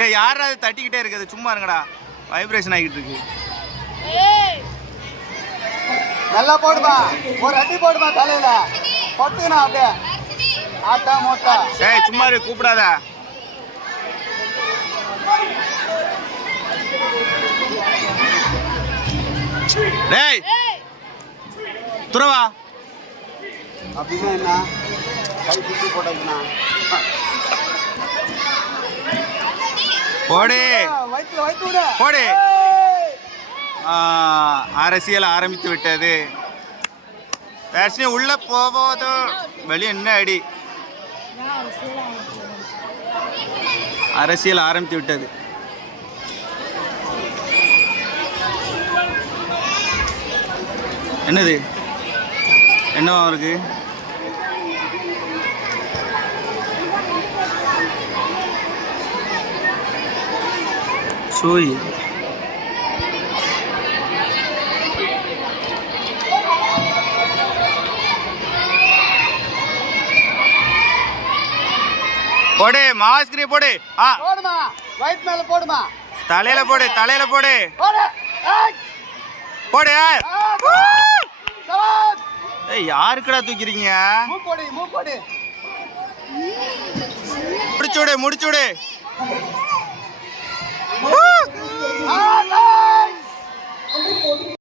ஏ யாரா அது தட்டிக்கிட்டே இருக்குது? சும்மா இருங்கடா, வைப்ரேஷன் ஆகிட்டு இருக்கு. நல்லா போடுமா, ஒரு அடி போடுமா தலையில பட்டுனா அப்படியே ஆட்டா மோட்டா. ஏய் சும்மா இரு, கூப்பிடாத. டேய் துறவா அப்படின்னா என்ன? கை சுற்றி போட்டாச்சுன்னா போடு வயிற்று வயிற்று விட போடு. அரசியல் ஆரம்பித்து விட்டது. தர்ஷினி உள்ள போவோதோ வெளியே என்ன அடி? அரசியல் ஆரம்பித்து விட்டது. என்னது என்னவா இருக்கு? சோய் போடு, மாஸ்கரி போடு. போடுமா, வயிற்று மேல போடுமா, தலையில போடு, தலையில போடு போடு. ஏய் யாருக்குடா தூக்கிறீங்க? முடிச்சுடு முடிச்சுடு.